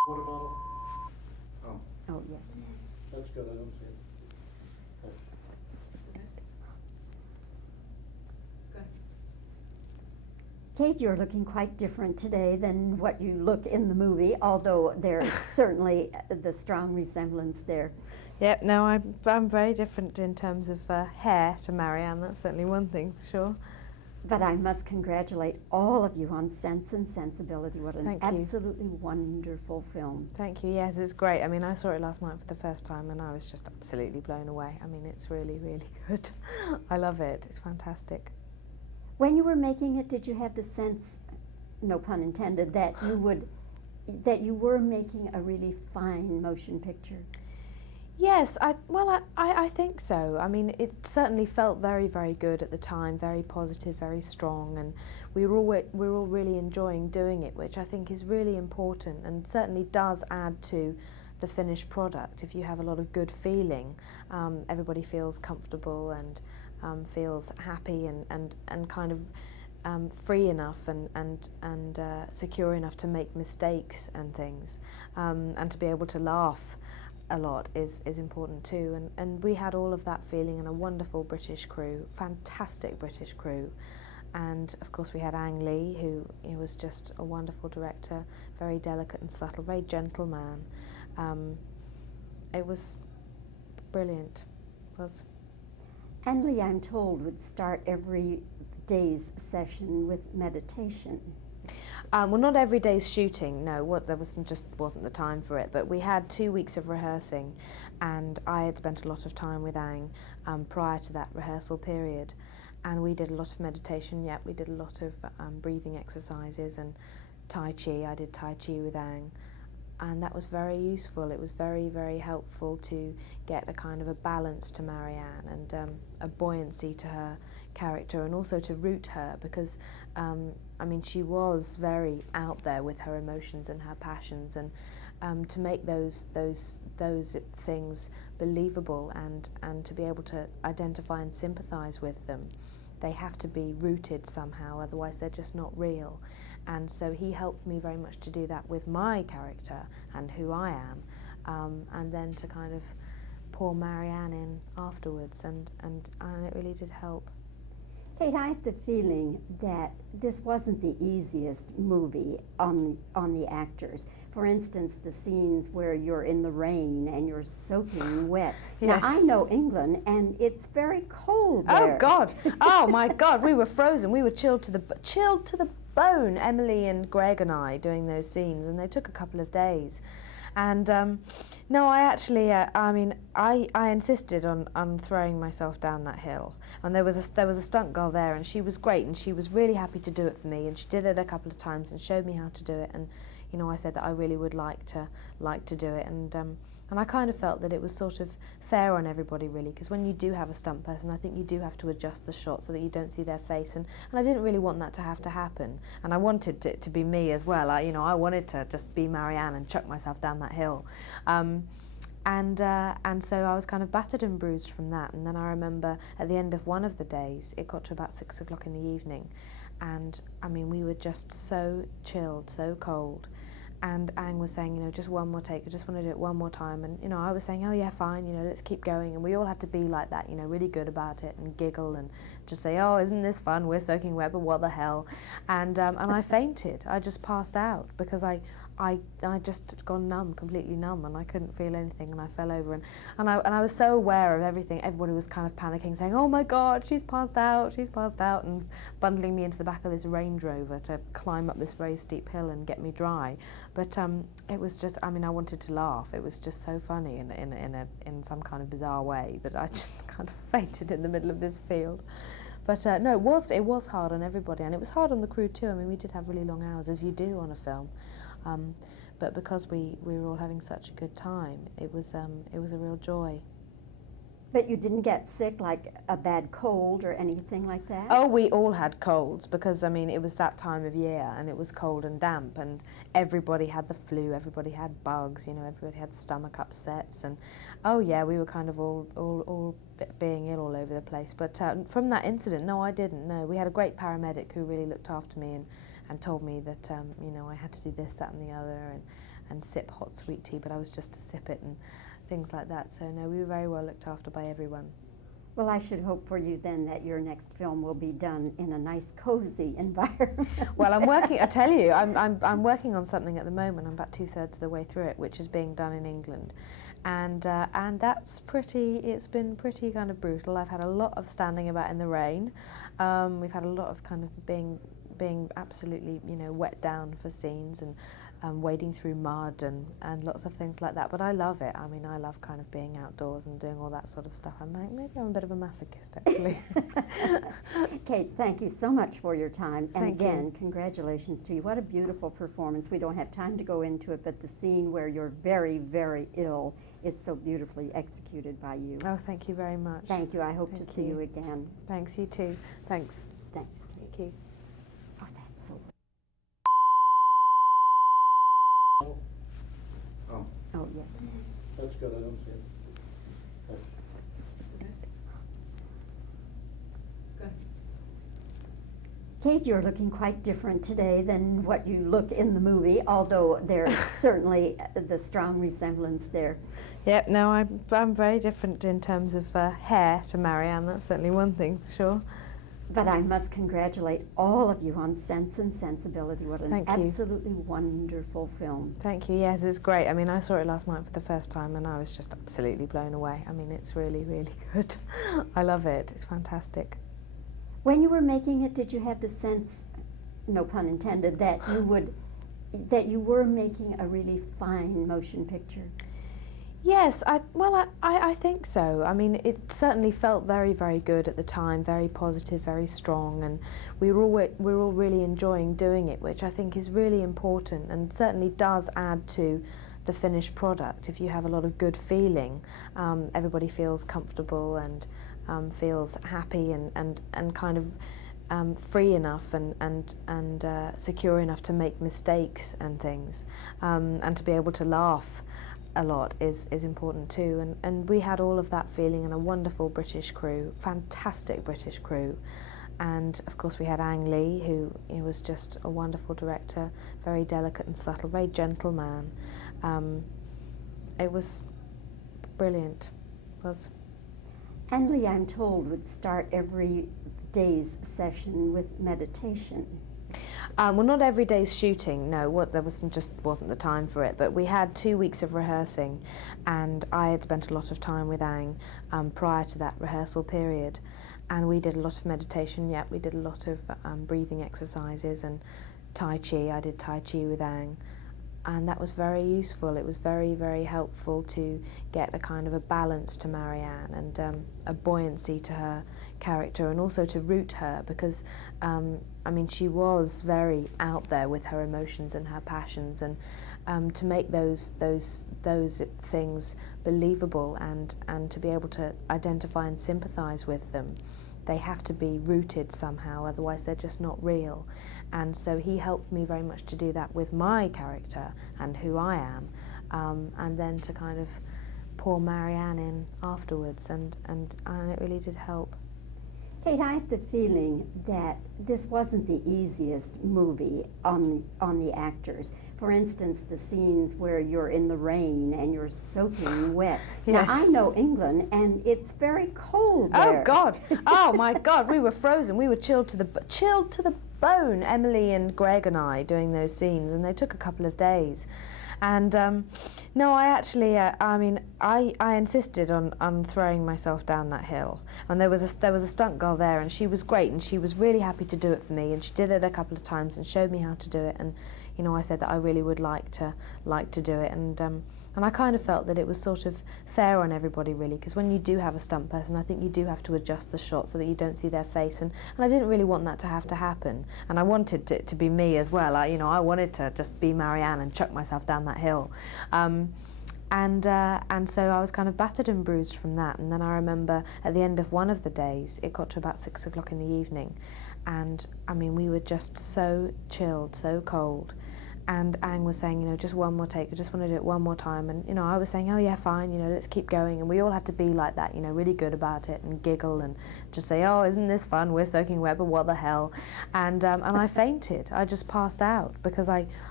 Water bottle? Oh, Oh, yes. that's good, I don't see it. Kate, you're looking quite different today than what you look in the movie, although there's certainly the strong resemblance there. Yeah, no, I'm very different in terms of hair to Marianne. That's certainly one thing for sure. But I must congratulate all of you on Sense and Sensibility. What an Thank you. absolutely wonderful film. Thank you. Yes, it's great. I mean, I saw it last night for the first time and I was just absolutely blown away. I mean, it's really, really good. I love it. It's fantastic. When you were making it, did you have the sense, no pun intended, that you were making a really fine motion picture? Yes, I think so. I mean, it certainly felt very, very good at the time, very positive, very strong, and we were all really enjoying doing it, which I think is really important and certainly does add to the finished product. If you have a lot of good feeling, everybody feels comfortable and feels happy and kind of free enough and secure enough to make mistakes and things, and to be able to laugh a lot is important too, and we had all of that feeling in a wonderful British crew, fantastic British crew, and of course we had Ang Lee, who was just a wonderful director, very delicate and subtle, very gentle man. It was brilliant. It was. Ang Lee, I'm told, would start every day's session with meditation. Well, not every day's shooting, no, there wasn't the time for it, but we had 2 weeks of rehearsing, and I had spent a lot of time with Ang prior to that rehearsal period, and we did a lot of meditation. Yeah, we did a lot of breathing exercises and Tai Chi. I did Tai Chi with Ang, and that was very useful. It was very, very helpful to get a kind of a balance to Marianne and a buoyancy to her character, and also to root her, because I mean, she was very out there with her emotions and her passions, and to make those things believable and to be able to identify and sympathise with them, they have to be rooted somehow, otherwise they're just not real. And so he helped me very much to do that with my character and who I am, and then to kind of pour Marianne in afterwards, and it really did help. Kate, I have the feeling that this wasn't the easiest movie on the actors. For instance, the scenes where you're in the rain and you're soaking wet. Yes. Now, I know England, and it's very cold there. Oh God! Oh my God! We were frozen. We were chilled to the bone. Emily and Greg and I doing those scenes, and they took a couple of days. And no, I actually, I mean, I insisted on throwing myself down that hill. And there was a stunt girl there, and she was great, and she was really happy to do it for me, and she did it a couple of times and showed me how to do it. And I said that I really would like to do it, and I kind of felt that it was sort of fair on everybody, really, because when you do have a stunt person, I think you do have to adjust the shot so that you don't see their face, and I didn't really want that to have to happen, and I wanted it to be me as well. I wanted to just be Marianne and chuck myself down that hill, and so I was kind of battered and bruised from that. And then I remember at the end of one of the days, it got to about 6 o'clock in the evening, and I mean, we were just so chilled, so cold. And Ang was saying, just one more take, I just want to do it one more time. And, I was saying, oh yeah, fine, let's keep going. And we all had to be like that, really good about it and giggle and just say, oh, isn't this fun? We're soaking wet, but what the hell? And I fainted. I just passed out because I just had gone numb, completely numb, and I couldn't feel anything, and I fell over. And I was so aware of everything. Everybody was kind of panicking, saying, oh my God, she's passed out, and bundling me into the back of this Range Rover to climb up this very steep hill and get me dry. But it was just, I wanted to laugh. It was just so funny in some kind of bizarre way that I just kind of fainted in the middle of this field. But no, it was hard on everybody, and it was hard on the crew too. We did have really long hours, as you do on a film. But because we were all having such a good time, it was a real joy. But you didn't get sick, like a bad cold or anything like that? Oh, we all had colds because, it was that time of year and it was cold and damp, and everybody had the flu, everybody had bugs, everybody had stomach upsets, and oh yeah, we were kind of all being ill all over the place. But from that incident, no, I didn't. No, we had a great paramedic who really looked after me and told me that I had to do this, that, and the other, and sip hot sweet tea, but I was just to sip it and things like that. So no, we were very well looked after by everyone. Well, I should hope for you then that your next film will be done in a nice, cozy environment. Well, I'm working. I tell you, I'm working on something at the moment. I'm about 2/3 of the way through it, which is being done in England, and that's pretty. It's been pretty kind of brutal. I've had a lot of standing about in the rain. We've had a lot of kind of being absolutely, you know, wet down for scenes and wading through mud and lots of things like that. But I love it. I mean, I love kind of being outdoors and doing all that sort of stuff. Maybe I'm a bit of a masochist, actually. Kate, thank you so much for your time. And Thank again, you. Congratulations to you. What a beautiful performance. We don't have time to go into it, but the scene where you're very, very ill is so beautifully executed by you. Oh, thank you very much. Thank you. I hope Thank to see you. you again. Thanks, you too. Thanks. Thanks. Thank you. Oh, that's so... Oh, yes. That's good, I don't see it. Thanks. Kate, you're looking quite different today than what you look in the movie, although there's certainly the strong resemblance there. Yeah, no, I'm very different in terms of hair to Marianne. That's certainly one thing, for sure. But I must congratulate all of you on Sense and Sensibility. What an Thank you. absolutely wonderful film. Thank you. Yes, it's great. I mean, I saw it last night for the first time and I was just absolutely blown away. I mean, it's really, really good. I love it. It's fantastic. When you were making it, did you have the sense, no pun intended, that you were making a really fine motion picture? Yes, I think so. I mean, it certainly felt very, very good at the time, very positive, very strong, and we were all really enjoying doing it, which I think is really important and certainly does add to the finished product. If you have a lot of good feeling, everybody feels comfortable and feels happy and kind of free enough and secure enough to make mistakes and things, and to be able to laugh a lot is important too, and we had all of that feeling and a wonderful British crew, fantastic British crew, and of course we had Ang Lee, who was just a wonderful director, very delicate and subtle, very gentle man. It was brilliant. It was. Ang Lee, I'm told, would start every day's session with meditation. Well, not every day's shooting, no, there wasn't the time for it, but we had 2 weeks of rehearsing, and I had spent a lot of time with Ang prior to that rehearsal period, and we did a lot of meditation. Yeah, we did a lot of breathing exercises and Tai Chi. I did Tai Chi with Ang, and that was very useful. It was very, very helpful to get a kind of a balance to Marianne and a buoyancy to her character, and also to root her, because I mean, she was very out there with her emotions and her passions, and to make those things believable and to be able to identify and sympathise with them, they have to be rooted somehow, otherwise they're just not real. And so he helped me very much to do that with my character and who I am, and then to kind of pour Marianne in afterwards, and it really did help. Kate, I have the feeling that this wasn't the easiest movie on the actors. For instance, the scenes where you're in the rain and you're soaking wet. Yes. Now, I know England, and it's very cold there. Oh God! Oh my God! We were frozen. We were chilled to the bone. Emily and Greg and I doing those scenes, and they took a couple of days. And no, I actually, I mean, I insisted on throwing myself down that hill. And there was a stunt girl there, and she was great, and she was really happy to do it for me. And she did it a couple of times and showed me how to do it. And I said that I really would like to do it. And I kind of felt that it was sort of fair on everybody, really, because when you do have a stunt person, I think you do have to adjust the shot so that you don't see their face, and I didn't really want that to have to happen, and I wanted it to be me as well. I wanted to just be Marianne and chuck myself down that hill, and so I was kind of battered and bruised from that. And then I remember at the end of one of the days, it got to about 6 o'clock in the evening, and I mean, we were just so chilled, so cold. And Ang was saying, just one more take, I just want to do it one more time. And, I was saying, oh yeah, fine, let's keep going. And we all had to be like that, really good about it and giggle and just say, oh, isn't this fun? We're soaking wet, but what the hell? And I fainted. I just passed out because I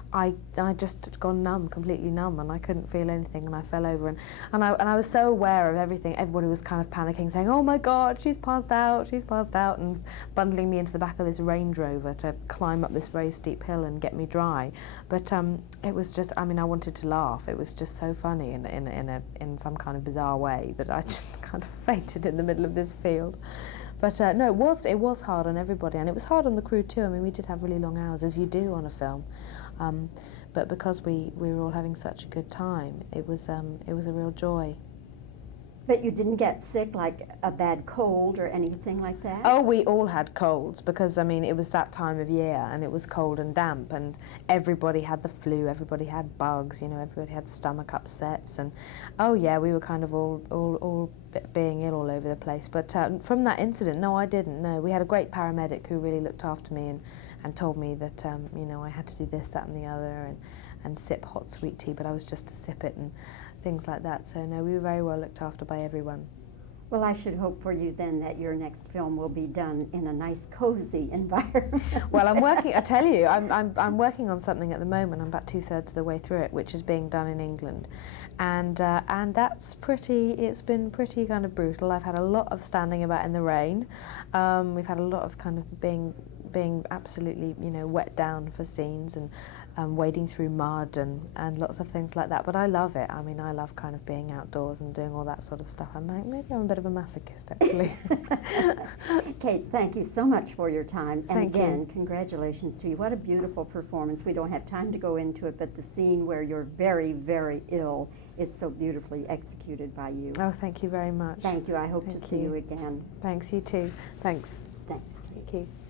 I just had gone numb, completely numb, and I couldn't feel anything, and I fell over, and I was so aware of everything. Everybody was kind of panicking, saying, "Oh my God, she's passed out, and bundling me into the back of this Range Rover to climb up this very steep hill and get me dry. But it was just, I mean, I wanted to laugh. It was just so funny in some kind of bizarre way that I just kind of fainted in the middle of this field. But no, it was hard on everybody, and it was hard on the crew too. I mean, we did have really long hours, as you do on a film. But because we were all having such a good time, it was a real joy. But you didn't get sick, like a bad cold or anything like that? Oh, we all had colds because, I mean, it was that time of year and it was cold and damp, and everybody had the flu, everybody had bugs, you know, everybody had stomach upsets, and oh yeah, we were kind of all being ill all over the place. But from that incident, no, I didn't. No, we had a great paramedic who really looked after me and told me that you know, I had to do this, that, and the other, and sip hot sweet tea, but I was just to sip it and things like that. So no, we were very well looked after by everyone. Well, I should hope for you then that your next film will be done in a nice, cozy environment. Well, I'm working. I tell you, I'm working on something at the moment. I'm about 2/3 of the way through it, which is being done in England, and that's pretty. It's been pretty kind of brutal. I've had a lot of standing about in the rain. We've had a lot of kind of being absolutely, you know, wet down for scenes and wading through mud and lots of things like that. But I love it. I mean, I love kind of being outdoors and doing all that sort of stuff. I'm like, maybe I'm a bit of a masochist, actually. Kate, thank you so much for your time. And Thank you. again, congratulations to you. What a beautiful performance. We don't have time to go into it, but the scene where you're very, very ill is so beautifully executed by you. Oh, thank you very much. Thank you. I hope Thank to see you. you again. Thanks, you too. Thanks. Thanks. Thank you.